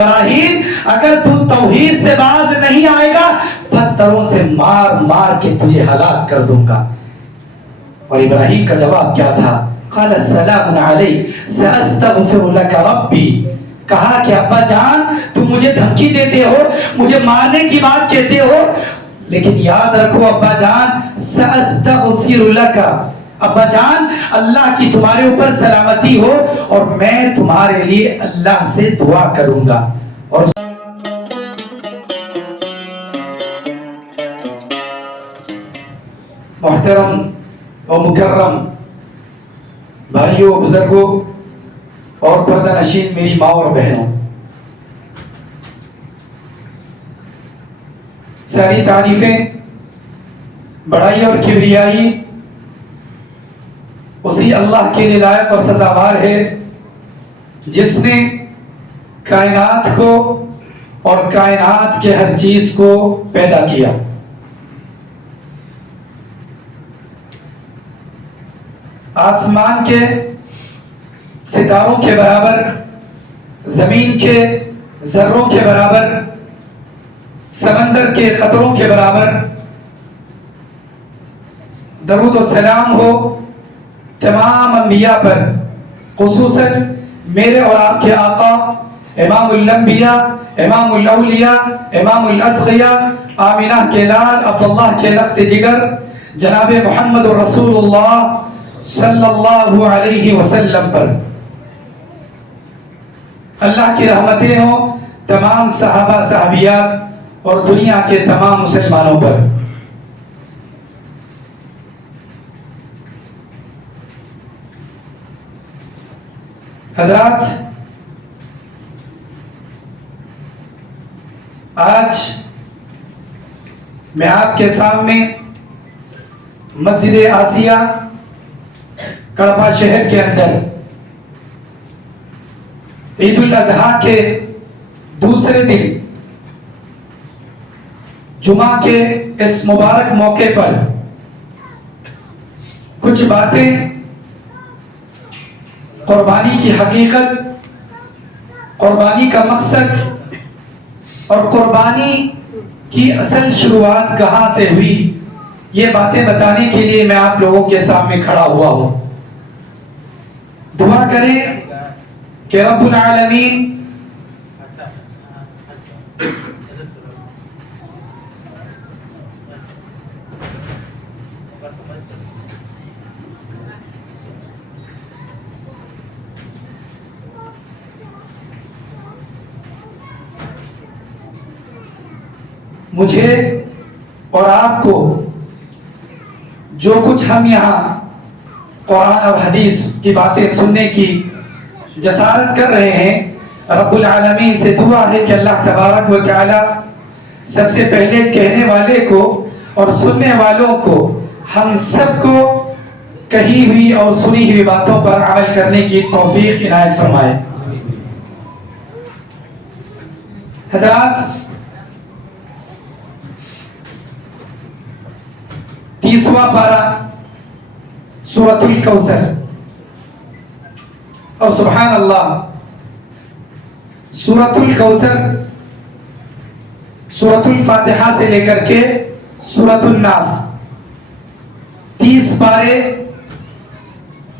ابراہیم اگر تو توحید سے باز نہیں آئے گا پتھروں سے مار مار کے تجھے ہلاک کر دوں گا. اور ابراہیم کا جواب کیا تھا؟ قال السلام علیک ساستغفر لک ربی. کہا کہ ابا جان تم مجھے دھمکی دیتے ہو, مجھے مارنے کی بات کہتے ہو, لیکن یاد رکھو ابا جان ساستغفر لک, ابا جان اللہ کی تمہارے اوپر سلامتی ہو اور میں تمہارے لیے اللہ سے دعا کروں گا. اور محترم و مکرم بھائیوں, بزرگوں اور پردہ نشین میری ماں اور بہنوں, ساری تعریفیں, بڑائی اور کبریائی اسی اللہ کے لیے لائق اور سزاوار ہے جس نے کائنات کو اور کائنات کے ہر چیز کو پیدا کیا. آسمان کے ستاروں کے برابر, زمین کے ذروں کے برابر, سمندر کے قطروں کے برابر درود و سلام ہو تمام انبیاء پر, خصوصاً میرے اور آپ کے آقا امام الانبیاء, امام الاولیاء, امام الاتقیاء, آمینہ کے لال, عبداللہ کے لخت جگر, جناب محمد رسول اللہ صلی اللہ علیہ وسلم پر. اللہ کی رحمتیں ہوں تمام صحابہ صحابیات اور دنیا کے تمام مسلمانوں پر. حضرات, آج میں آپ کے سامنے مسجد آسیہ کڑپا شہر کے اندر عید الاضحیٰ کے دوسرے دن جمعہ کے اس مبارک موقع پر کچھ باتیں قربانی کی حقیقت, قربانی کا مقصد اور قربانی کی اصل شروعات کہاں سے ہوئی, یہ باتیں بتانے کے لیے میں آپ لوگوں کے سامنے کھڑا ہوا ہوں. دعا کریں کہ رب العالمین مجھے اور آپ کو جو کچھ ہم یہاں قرآن اور حدیث کی باتیں سننے کی جسارت کر رہے ہیں, رب العالمین سے دعا ہے کہ اللہ تبارک و تعالی سب سے پہلے کہنے والے کو اور سننے والوں کو, ہم سب کو کہی ہوئی اور سنی ہوئی باتوں پر عمل کرنے کی توفیق عنایت فرمائے. حضرات, 30واں پارہ سورۃ الکوثر, اور سبحان اللہ سورۃ الکوثر سورۃ الفاتحہ سے لے کر کے سورۃ الناس 30 پارے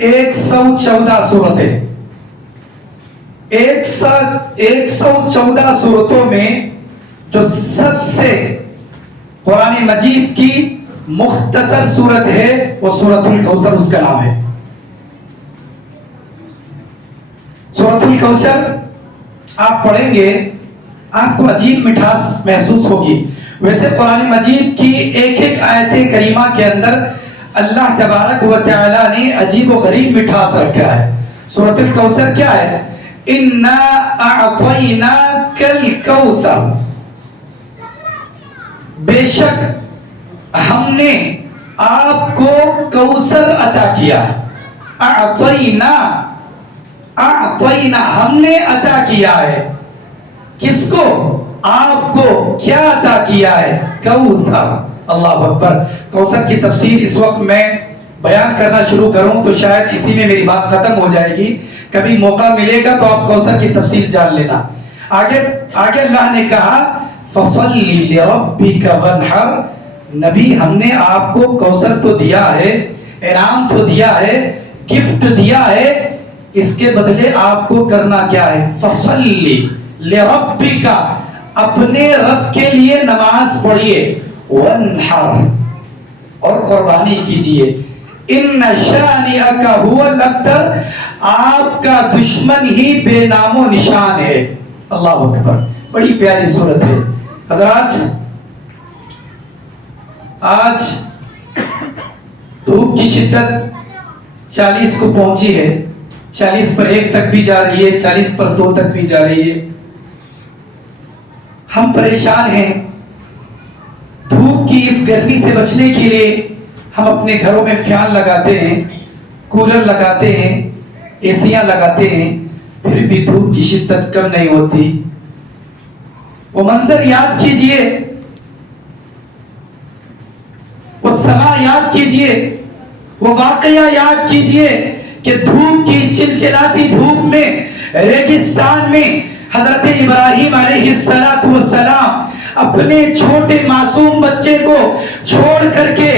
114 سورتیں, 114 سورتوں میں جو سب سے قرآن مجید کی مختصر سورت ہے وہ سورۃ الکوثر, اس کا نام ہے. سورۃ الکوثر آپ پڑھیں گے آپ کو عجیب مٹھاس محسوس ہوگی. ویسے قرآن مجید کی ایک ایک آیت کریمہ کے اندر اللہ تبارک و تعالی نے عجیب و غریب مٹھاس رکھا ہے. سورۃ الکوثر کیا ہے؟ اِنَّا أَعْطَيْنَاكَ الْكَوْثَرَ, بے شک ہم نے آپ کو کوثر عطا کیا. اعطینا, اعطینا ہم نے عطا کیا ہے. کس کو؟ آپ کو. کیا عطا کیا ہے؟ کوثر. اللہ اکبر. کوثر کی تفسیر اس وقت میں بیان کرنا شروع کروں تو شاید اسی میں میری بات ختم ہو جائے گی. کبھی موقع ملے گا تو آپ کوثر کی تفسیر جان لینا. آگے اللہ نے کہا فصلی لربک وانحر، نبی ہم نے آپ کو کوثر تو دیا ہے، انعام تو دیا ہے، گفٹ دیا ہے، اس کے بدلے آپ کو کرنا کیا ہے؟ فصلی لربک، اپنے رب کے لیے نماز پڑھیے، وانحر، اور قربانی کیجئے، ان شانئک هو الابتر، آپ کا دشمن ہی بے نام و نشان ہے۔ اللہ اکبر، بڑی پیاری صورت ہے حضرات۔ آج دھوپ کی شدت 40 کو پہنچی ہے، 40 پر 1 تک بھی جا رہی ہے، 40 پر 2 تک بھی جا رہی ہے۔ ہم پریشان ہیں، دھوپ کی اس گرمی سے بچنے کے لیے ہم اپنے گھروں میں فین لگاتے ہیں، کولر لگاتے ہیں، اے سیاں لگاتے ہیں، پھر بھی دھوپ کی شدت کم نہیں ہوتی۔ وہ منظر یاد کیجئے، وہ سما یاد کیجئے، وہ واقعہ یاد کیجئے کہ دھوپ کی چلچلاتی دھوپ میں، ریگستان میں حضرت ابراہیم علیہ السلام اپنے چھوٹے معصوم بچے کو چھوڑ کر کے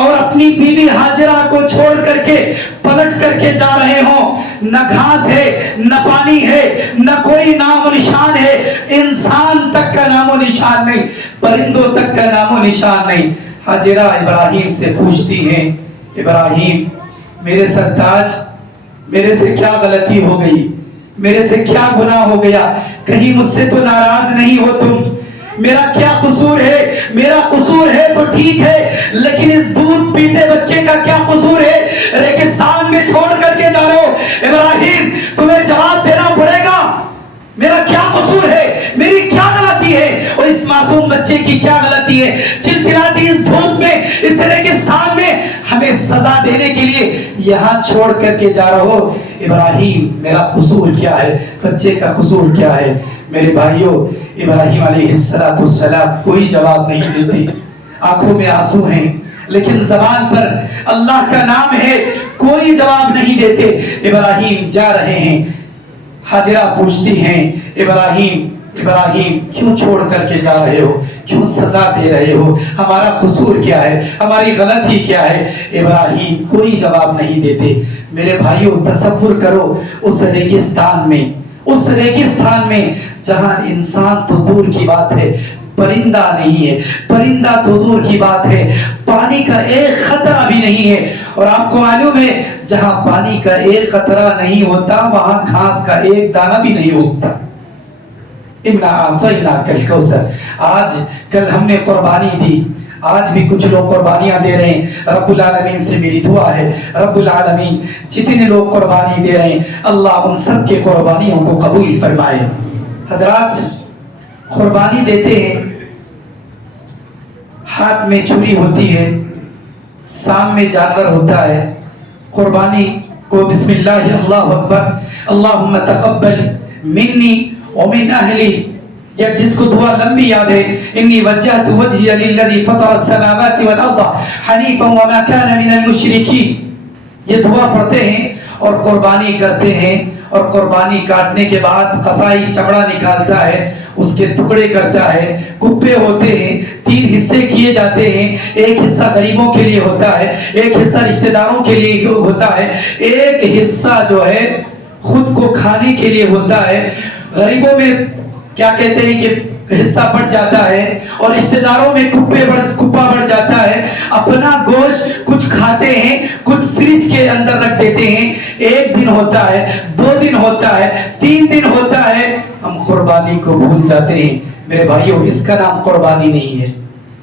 اور اپنی بیوی ہاجرہ کو چھوڑ کر کے پلٹ کر کے جا رہے ہوں، نہ گھاس ہے، نہ پانی ہے، نہ کوئی نام و نشان ہے، انسان تک کا نام و نشان نہیں، پرندوں تک کا نام و نشان نہیں۔ ہاجرہ ابراہیم سے پوچھتی ہیں، ابراہیم میرے سرتاج، میرے سے کیا غلطی ہو گئی، میرے سے کیا گناہ ہو گیا، کہیں مجھ سے تو ناراض نہیں ہو تم، میرا کیا قصور ہے؟ میرا قصور ہے تو ٹھیک ہے، لیکن اس دودھ پیتے بچے کا کیا قصور ہے؟ ریگستان میں چھوڑ کر کے جا رہے ہو، ابراہیم تمہیں جواب دینا پڑے گا، میرا کیا قصور ہے، میری کیا غلطی ہے، اور اس معصوم بچے کی کیا غلطی ہے؟ چلچلاتی اس دھوپ میں، اس ریگستان میں ہمیں سزا دینے کے لیے یہاں چھوڑ کر کے جا رہے ہو۔ ابراہیم میرا قصور کیا ہے، بچے کا قصور کیا ہے؟ میرے بھائیوں، ابراہیم علیہ السلام کوئی جواب نہیں دیتے، آنکھوں میں آنسو ہیں، لیکن زبان پر اللہ کا نام ہے، کوئی جواب نہیں دیتے۔ ابراہیم جا رہے ہیں، ہاجرہ پوچھتی ہیں، ابراہیم کیوں چھوڑ کر کے جا رہے ہو، کیوں سزا دے رہے ہو، ہمارا قصور کیا ہے، ہماری غلطی کیا ہے؟ ابراہیم کوئی جواب نہیں دیتے۔ میرے بھائیوں تصور کرو اس ریگستان میں جہاں انسان تو دور کی بات ہے، پرندہ نہیں ہے، پرندہ تو دور کی بات ہے، پانی کا ایک قطرہ بھی نہیں ہے، اور آپ کو معلوم ہے جہاں پانی کا ایک قطرہ نہیں ہوتا وہاں گھاس کا ایک دانہ بھی نہیں اگتا۔ اِنَّا أَعْطَيْنَاكَ الْكَوْثَرَ، آج کل ہم نے قربانی دی، آج بھی کچھ لوگ قربانیاں دے رہے ہیں۔ رب العالمین سے میری دعا ہے، رب العالمین جتنے لوگ قربانی دے رہے ہیں اللہ ان سب کے قربانیوں کو قبول فرمائے۔ حضرات قربانی دیتے ہیں، ہاتھ میں چھری ہوتی ہے، سامنے جانور ہوتا ہے، قربانی کو بسم اللہ اللہ اکبر اللہم تقبل منی ومن اہلی، یا جس کو دعا لمبی یاد ہے، انی وجہت وجہی للذی فطر السماوات والارض حنیفا وما کان من المشرکین، یہ دعا پڑھتے ہیں اور قربانی کرتے ہیں، اور قربانی کاٹنے کے بعد قصائی چمڑا نکالتا ہے، اس کے ٹکڑے کرتا ہے، کپے ہوتے ہیں، 3 حصے کیے جاتے ہیں، ایک حصہ غریبوں کے لیے ہوتا ہے، ایک حصہ رشتہ داروں کے لیے ہوتا ہے، ایک حصہ جو ہے خود کو کھانے کے لیے ہوتا ہے۔ غریبوں میں کیا کہتے ہیں کہ حصہ بڑھ جاتا ہے، اور رشتہ داروں میں کپا بڑھ جاتا ہے۔ اپنا گوشت کچھ کھاتے ہیں، کچھ فریج کے اندر رکھ دیتے ہیں، 1 دن ہوتا ہے، 2 دن ہوتا ہے، 3 دن ہوتا ہے، ہم قربانی کو بھول جاتے ہیں۔ میرے بھائیوں اس کا نام قربانی نہیں ہے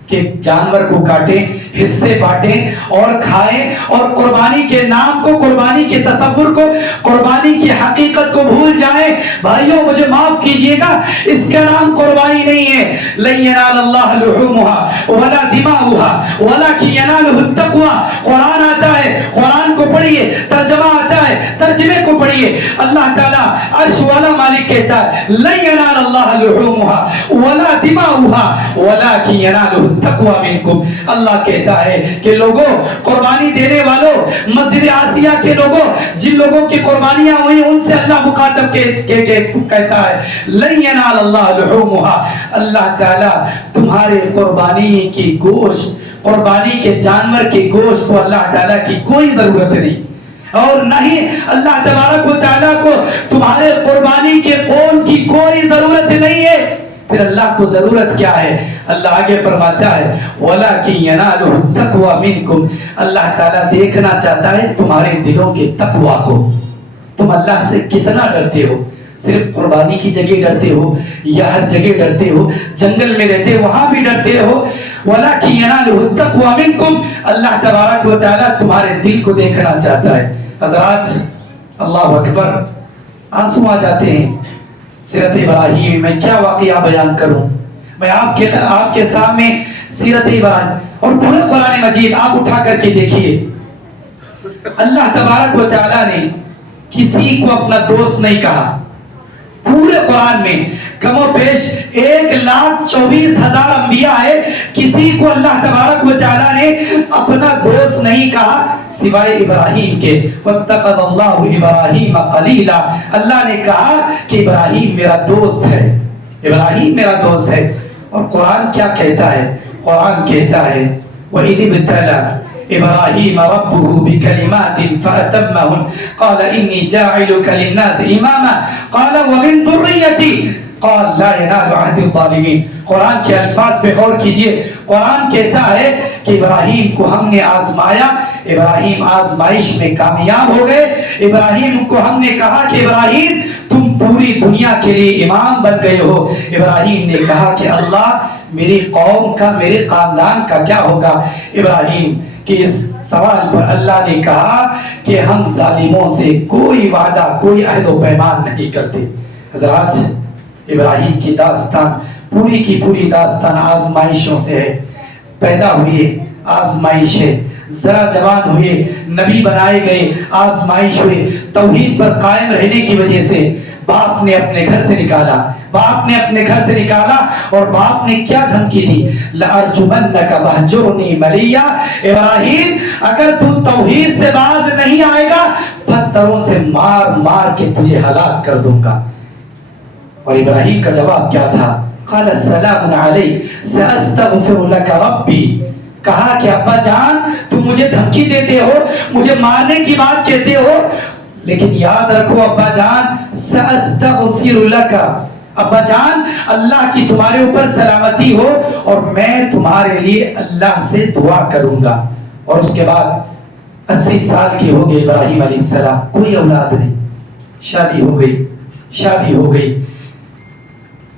کہ جانور کو کاٹیں، حصے بانٹیں اور کھائیں، اور قربانی کے نام کو، قربانی کے تصور کو، قربانی کی حقیقت کو بھول جائیں۔ بھائیوں مجھے معاف کیجئے گا، اس کا نام قربانی نہیں ہے۔ لَن يَنَالَ اللَّهَ لُحُومُهَا وَلَا دِمَاؤُهَا وَلَكِنْ يَنَالُهُ التَّقْوَى۔ قرآن آتا ہے، قرآن کو پڑھیے، ترجمہ آتا ہے، ترجمے کو پڑھیے۔ اللہ تعالیٰ عرش والا مالک کہتا ہے لَن يَنَالَ اللَّهَ لُحُومُهَا وَلَا دِمَاؤُهَا لحومها ولكن يناله التقوى منكم۔ اللہ کہتا ہے کہ لوگوں، قربانی دینے والوں، مسجد آسیہ کے لوگوں، جن لوگوں کی قربانیاں ہوئی ان سے اللہ مخاطب کہتا ہے لن ينال اللہ لحومها، اللہ تعالیٰ تمہارے قربانی کی گوشت، قربانی کے جانور کے گوشت کو اللہ تعالیٰ کی کوئی ضرورت نہیں، اور نہ ہی اللہ تبارک و تعالیٰ کو تمہارے قربانی کے خون کی کوئی ضرورت نہیں ہے۔ پھر اللہ کو ضرورت کیا ہے؟ اللہ آگے فرماتا ہے وَلَكِنْ يَنَالُهُ التَّقْوَى مِنْكُمْ، اللہ تعالیٰ دیکھنا چاہتا ہے تمہارے دلوں کے تقویٰ کو، تم اللہ سے کتنا ڈرتے ہو، صرف قربانی کی جگہ ڈرتے ہو یا ہر جگہ ڈرتے ہو، جنگل میں رہتے وہاں بھی ڈرتے ہو؟ وَلَكِنْ يَنَالُهُ التَّقْوَى مِنْكُمْ، اللہ تبارک و تعالیٰ تمہارے دل کو دیکھنا چاہتا ہے۔ حضرات اللہ اکبر، آنسو آ جاتے ہیں۔ سیرت ابراہیم میں کیا واقعہ بیان کروں، میں آپ کے سامنے سیرت ابراہیم اور پورے قرآن مجید آپ اٹھا کر کے دیکھیے، اللہ تبارک و تعالیٰ نے کسی کو اپنا دوست نہیں کہا۔ پورے قرآن میں کم و بیش 1,24,000 انبیاء ہے، کسی کو اللہ تبارک و تعالیٰ نے اپنا دوست نہیں کہا سوائے ابراہیم کے۔ وَاتَّخَذَ اللَّهُ إِبْرَاهِيمَ خَلِيلًا، اللہ نے کہا کہ ابراہیم میرا دوست ہے، ابراہیم میرا دوست ہے۔ اور قرآن کیا کہتا ہے؟ قرآن کہتا ہے وَإِذِ ابْتَلَىٰ إِبْرَاهِيمَ رَبُّهُ بِكَلِمَاتٍ فَأَتَمَّهُنَّ قَالَ إِنِّي جَاعِلُكَ لِلنَّاسِ إِمَامًا قَالَ وَمِن ذُرِّيَّتِي قال لا ينال عهد الظالمین۔ قرآن کے الفاظ پہ غور کیجئے، قرآن کہتا ہے کہ ابراہیم کو ہم نے آزمایا، ابراہیم آزمائش میں کامیاب ہو گئے، ابراہیم کو ہم نے کہا کہ ابراہیم تم پوری دنیا کے لیے امام بن گئے ہو۔ ابراہیم نے کہا کہ اللہ میری قوم کا، میرے خاندان کا کیا ہوگا؟ ابراہیم کے اس سوال پر اللہ نے کہا کہ ہم ظالموں سے کوئی وعدہ، کوئی عہد و پیمان نہیں کرتے۔ حضرات ابراہیم کی داستان پوری کی پوری داستان آزمائشوں سے ہے، پیدا ہوئے آزمائش ہے، ذرا جوان ہوئے، نبی بنائے گئے آزمائش ہوئے، توحید پر قائم رہنے کی وجہ سے باپ نے اپنے گھر سے نکالا، باپ نے اپنے گھر سے نکالا، اور باپ نے کیا دھمکی دی؟ لَأَرْجُمَنَّكَ وَاهْجُرْنِي مَلِيًّا، ابراہیم اگر تو توحید سے باز نہیں آئے گا پتھروں سے مار مار کے تجھے ہلاک کر دوں گا۔ اور ابراہیم کا جواب کیا تھا؟ قال السلام علیک سأستغفر لک ربی، کہا کہ ابا جان تم مجھے دھمکی دیتے ہو، مجھے مارنے کی بات کہتے ہو، لیکن یاد رکھو ابا جان سأستغفر لک، ابا جان اللہ کی تمہارے اوپر سلامتی ہو اور میں تمہارے لیے اللہ سے دعا کروں گا۔ اور اس کے بعد 80 سال کے ہو گئے ابراہیم علیہ السلام، کوئی اولاد نہیں، شادی ہو گئی، شادی ہو گئی۔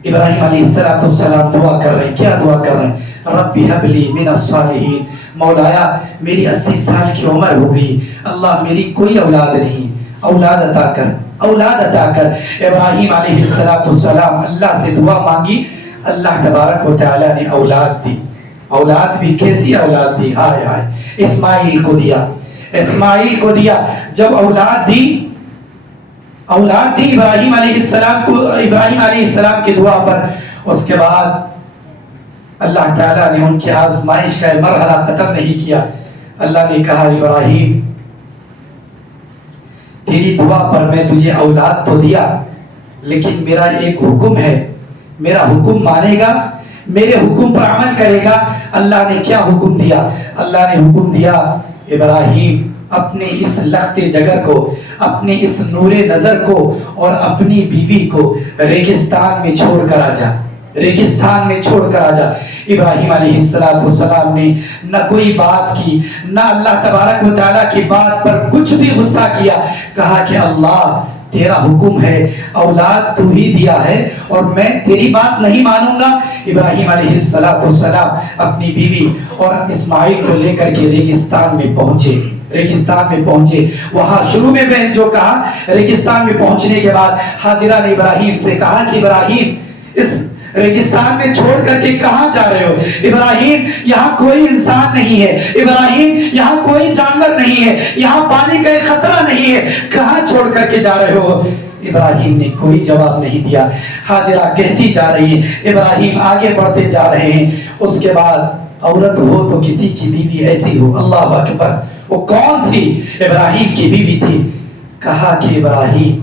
ابراہیم علیہ السلام دعا کر رہے ہیں، کیا دعا کر رہے ہیں؟ ربی حب لی من الصالحین، مولایا میری 80 سال کی عمر ہو گئی، اللہ میری کوئی اولاد نہیں، اولاد عطا کر، اولاد عطا کر۔ ابراہیم علیہ السلام اللہ سے دعا مانگی، اللہ تبارک و تعالیٰ نے اولاد دی، اولاد بھی کیسی اولاد دی؟ ہائے ہائے، اسماعیل کو دیا، اسماعیل کو دیا۔ جب اولاد دی ابراہیم علیہ السلام کو، ابراہیم علیہ السلام کی دعا پر، اس کے بعد اللہ تعالیٰ نے ان کی آزمائش کا مرحلہ ختم نہیں کیا۔ اللہ نے کہا ابراہیم تیری دعا پر میں تجھے اولاد تو دیا، لیکن میرا ایک حکم ہے، میرا حکم مانے گا، میرے حکم پر عمل کرے گا۔ اللہ نے کیا حکم دیا؟ اللہ نے حکم دیا ابراہیم اپنے اس لخت جگر کو، اپنے اس نور نظر کو اور اپنی بیوی کو ریگستان میں چھوڑ کر آ جا، ریگستان میں چھوڑ کر آ جا۔ ابراہیم علیہ السلام نے نہ کوئی بات کی، نہ اللہ تبارک و تعالیٰ کی بات پر کچھ بھی غصہ کیا، کہا کہ اللہ تیرا حکم ہے، اولاد تو ہی دیا ہے اور میں تیری بات نہیں مانوں گا۔ ابراہیم علیہ السلام اپنی بیوی اور اسماعیل کو لے کر کے ریگستان میں پہنچے، ریگستان میں پہنچے۔ وہاں شروع میں بہن جو کہا، ریگستان میں پہنچنے کے بعد ہاجرہ نے ابراہیم سے کہا کہ ابراہیم اس ریگستان میں چھوڑ کر کے کہاں جا رہے ہو؟ ابراہیم یہاں کوئی انسان نہیں ہے، ابراہیم یہاں کوئی جانور نہیں ہے، یہاں پانی کا ایک خطرہ نہیں ہے، کہاں چھوڑ کر کے جا رہے ہو؟ ابراہیم نے کوئی جواب نہیں دیا. ہاجرہ کہتی جا رہی ہے, ابراہیم آگے بڑھتے جا رہے ہیں. اس کے بعد عورت ہو تو کسی کی بیوی ایسی ہو, اللہ اکبر. وہ کون تھی؟ ابراہیم کی بیوی تھی. کہا کہ ابراہیم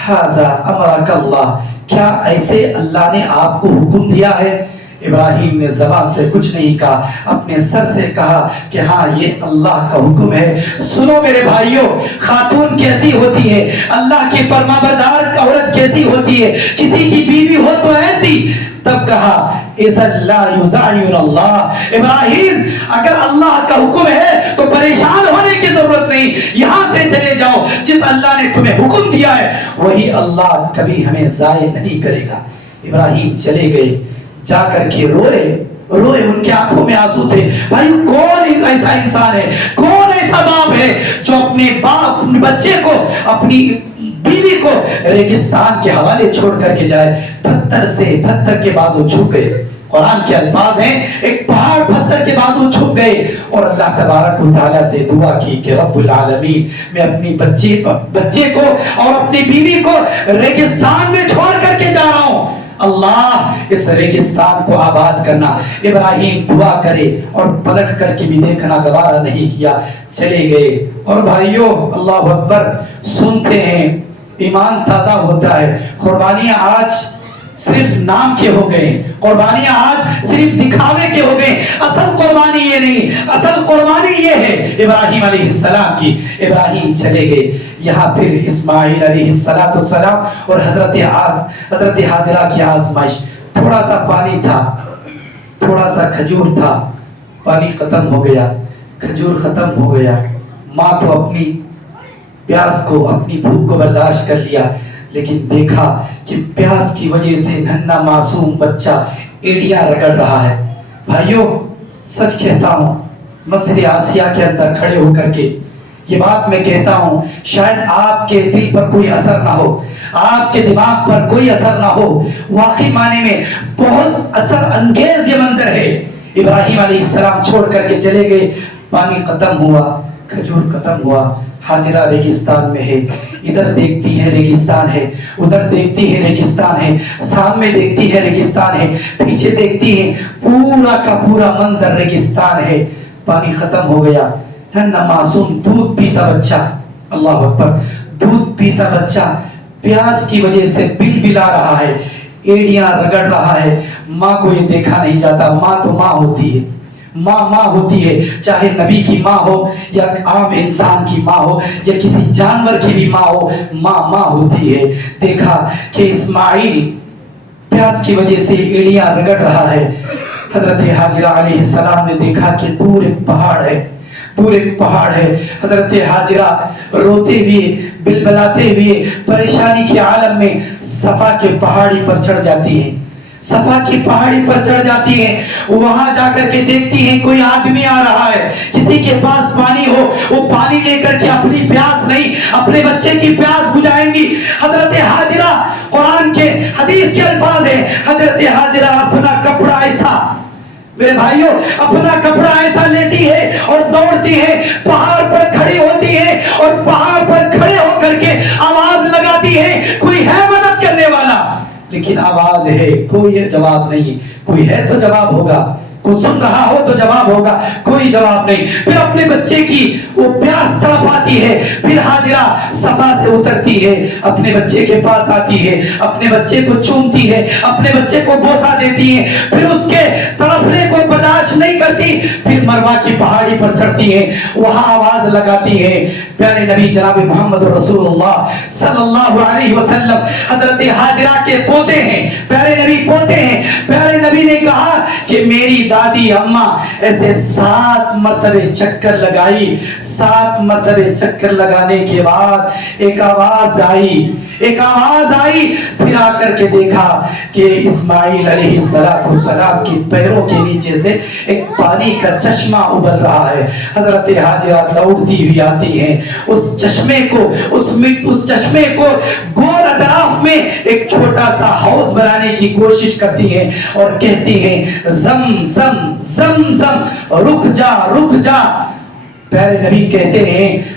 ھذا امرک اللہ, کیا ایسے اللہ نے آپ کو حکم دیا ہے؟ ابراہیم نے زبان سے کچھ نہیں کہا, اپنے سر سے کہا کہ ہاں یہ اللہ کا حکم ہے. سنو میرے بھائیوں, خاتون کیسی ہوتی ہے, اللہ کی فرمانبردار عورت کیسی ہوتی ہے, کسی کی بیوی ہو تو ایسی. تب کہا اذا لا یزعن اللہ, ابراہیم اگر اللہ کا حکم ہے تو پریشان ہونے کی ضرورت نہیں, یہاں سے چلے جاؤ. جس اللہ نے تمہیں حکم دیا ہے وہی اللہ کبھی ہمیں ضائع نہیں کرے گا. ابراہیم چلے گئے, جا کر کے روئے, ان کے آنکھوں میں آنسو تھے. بھائی کون ایسا انسان ہے, کون ایسا باپ ہے جو اپنے بچے کو, اپنی بیوی کو ریگستان کے حوالے چھوڑ کر کے جائے؟ پتھر کے بازو چھپ گئے. قرآن کے الفاظ ہیں, ایک پہاڑ پتھر کے بازو چھپ گئے اور اللہ تبارک و تعالیٰ سے دعا کی کہ رب العالمین میں اپنی بچے کو اور اپنی بیوی کو ریگستان میں چھوڑ کر کے جا رہا ہوں, اللہ اس ریگستان کو آباد کرنا. ابراہیم دعا کرے اور پلٹ کر کے بھی دیکھنا گوارا نہیں کیا, چلے گئے. اور بھائیوں اللہ اکبر, سنتے ہیں ایمان تازہ ہوتا ہے. قربانیاں آج صرف نام کے ہو گئے, قربانیاں آج صرف دکھاوے کے ہو گئے. اصل قربانی یہ نہیں, اصل قربانی یہ ہے ابراہیم علیہ السلام کی. ابراہیم چلے گئے. یہاں پھر اسماعیل علیہ السلام اور حضرت ہاجرہ کی آزمائش. تھوڑا سا پانی تھا, تھوڑا سا کھجور تھا, پانی ختم ہو گیا, کھجور ختم ہو گیا. ماں تو اپنی پیاس کو, اپنی بھوک کو برداشت کر لیا, لیکن دیکھا کہ پیاس کی وجہ سے ننھا معصوم بچہ ایڑیاں رگڑ رہا ہے. بھائیوں سچ کہتا ہوں, مسجد آسیہ کے اندر کھڑے ہو کر کے یہ بات میں کہتا ہوں, شاید آپ کے دل پر کوئی اثر نہ ہو, آپ کے دماغ پر کوئی اثر نہ ہو, واقعی معنی میں بہت اثر انگیز یہ منظر ہے. ابراہیم علیہ السلام چھوڑ کر کے چلے گئے, پانی ختم ہوا, کھجور ختم ہوا. ہاجرہ ریگستان میں ہے, ادھر دیکھتی ہے ریگستان ہے, ادھر دیکھتی ہے ریگستان ہے, سامنے دیکھتی ہے ریگستان ہے, پیچھے دیکھتی ہے, پورا کا پورا منظر ریگستان ہے. پانی ختم ہو گیا, ننھا معصوم دودھ پیتا بچہ, اللہ اکبر, دودھ پیتا بچہ پیاس کی وجہ سے بل بلا رہا ہے, ایڑیاں رگڑ رہا ہے. ماں کو یہ دیکھا نہیں جاتا. ماں تو ماں ہوتی ہے, ماں ہوتی ہے, چاہے نبی کی ماں ہو یا عام انسان کی ماں ہو یا کسی جانور کی بھی ماں ہو, ماں ہوتی ہے. دیکھا کہ اسماعیل پیاس کی وجہ سے ایڑیاں رگڑ رہا ہے. حضرت ہاجرہ علیہ السلام نے دیکھا کہ دور ایک پہاڑ ہے, حضرت ہاجرہ روتے ہوئے, بلبلاتے ہوئے, پریشانی کے عالم میں صفا کے پہاڑی پر چڑھ جاتی ہیں. وہاں جا کر کے دیکھتی ہیں کوئی آدمی آ رہا ہے, کسی کے پاس پانی ہو, وہ پانی لے کر کے اپنی پیاس نہیں, اپنے بچے کی پیاس بجھائیں گی. حضرت ہاجرہ, قرآن کے حدیث کے الفاظ ہیں, حضرت ہاجرہ اپنا کپڑا ایسا, میرے بھائیوں, اپنا کپڑا ایسا لیتی ہے اور دوڑتی ہے, پہاڑ پر کھڑی ہوتی ہے اور پہاڑ پر کھڑے ہو کر کے آواز لگاتی ہے, کوئی ہے مدد کرنے والا؟ لیکن آواز ہے, کوئی جواب نہیں. کوئی ہے تو جواب ہوگا, کوئی سن رہا ہو تو جواب ہوگا, کوئی جواب نہیں. پھر اپنے بچے کی وہ پیاس تڑپ آتی ہے, پھر ہاجرہ صفا سے اترتی ہے, اپنے بچے کے پاس آتی ہے, اپنے بچے کو چومتی ہے, اپنے بچے کو بوسہ دیتی ہے, پھر اس کے تڑپنے کو برداشت نہیں کرتی, پھر مروہ کی پہاڑی پر چڑھتی ہے, وہاں آواز لگاتی ہے. پیارے نبی جناب محمد رسول اللہ صلی اللہ علیہ وسلم حضرت ہاجرہ کے پوتے ہیں, پیارے نبی پوتے ہیں. پیارے نبی نے کہا کہ میری دادی اماں ایسے 7 مرتبے چکر لگائی. 7 مرتبے چکر لگانے کے بعد ایک آواز آئی, پھر آ کر کے دیکھا کہ اسماعیل علیہ السلام کی پیروں کے نیچے سے ایک پانی کا چشمہ ابل رہا ہے. حضرت ہاجرہ دوڑتی ہوئی آتی ہیں, اس چشمے کو گول اطراف میں ایک چھوٹا سا حوض بنانے کی کوشش کرتی ہیں اور کہتی ہیں زم زم زم زم, رک جا. پیارے نبی کہتے ہیں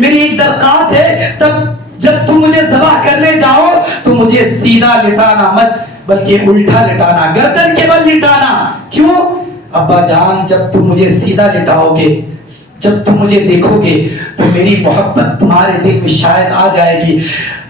میری ایک درخواست ہے، تب جب تم مجھے ذبح کرنے جاؤ تو مجھے سیدھا لٹانا مت بلکہ الٹا لٹانا، گردن کے بل لٹانا۔ کیوں؟ ابا جان جب تم مجھے سیدھا لٹاؤ گے، جب تم مجھے دیکھو گے تو میری محبت تمہارے دل میں شاید آ جائے گی،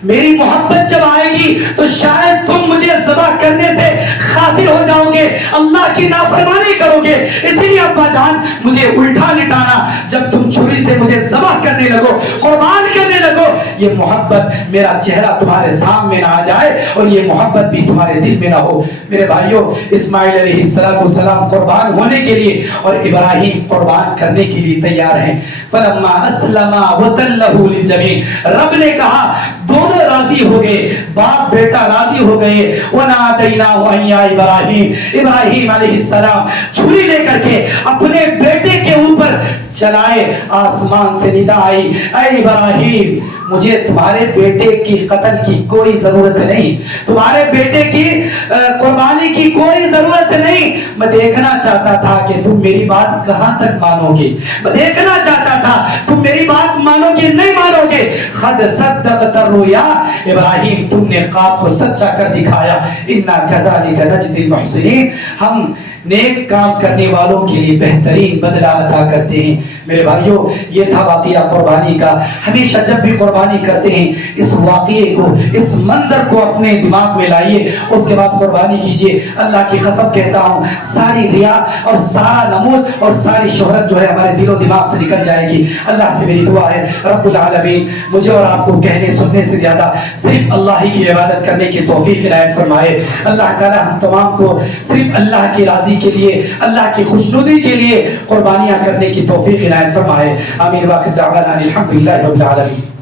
میری محبت جب آئے گی تو شاید تم مجھے ذبح کرنے سے خاصر ہو جاؤ گے، اللہ کی نافرمانی کرو گے۔ اسی لیے ابا جان مجھے الٹا لٹانا، جب تم چھری سے مجھے ذبح کرنے لگو، قربان کرنے لگو، یہ محبت میرا چہرہ تمہارے سامنے نہ آ جائے اور یہ محبت بھی تمہارے دل میں نہ ہو۔ میرے بھائیوں، اسماعیل علیہ السلام قربان ہونے کے لیے اور ابراہیم قربان کرنے کے لیے تیار ہیں۔ فلما اسلما وتلہ للجبین، رب نے کہا دونوں راضی ہو گئے، باپ بیٹا راضی ہو گئے۔ ونادیناہ ان یا ابراہیم، ابراہیم علیہ السلام چھری لے کر کے اپنے بیٹے کے اوپر چلائے، آسمان سے ندا آئی، اے ابراہیم مجھے تمہارے بیٹے کی قتل کی کوئی ضرورت نہیں، تمہارے بیٹے کی قربانی کی کوئی ضرورت نہیں، میں دیکھنا چاہتا تھا کہ تم میری بات کہاں تک مانو گے، میں دیکھنا چاہتا تھا تم میری بات مانو گے نہیں مانو گے۔ قد صدقت الرؤیا، ابراہیم تم نے خواب کو سچا کر دکھایا، انا کذالک نجزی المحسنین، ہم نیک کام کرنے والوں کے لیے بہترین بدلہ عطا کرتے ہیں۔ میرے بھائیوں، یہ تھا واقعہ قربانی کا۔ ہمیشہ جب بھی قربانی کرتے ہیں اس واقعے کو، اس منظر کو اپنے دماغ میں لائیے، اس کے بعد قربانی کیجئے۔ اللہ کی قسم کہتا ہوں ساری ریا اور سارا نمود اور ساری شہرت جو ہے ہمارے دل و دماغ سے نکل جائے گی۔ اللہ سے میری دعا ہے رب العالمین مجھے اور آپ کو کہنے سننے سے زیادہ صرف اللہ ہی کی عبادت کرنے کی توفیق عنایت فرمائے۔ اللہ تعالی ہم تمام کو صرف اللہ کی راضی کے لیے، اللہ کی خوشنودی کے لیے قربانیاں کرنے کی توفیق عنایت فرمائے۔ آمین۔ واخر دعوانا الحمدللہ رب العالمین۔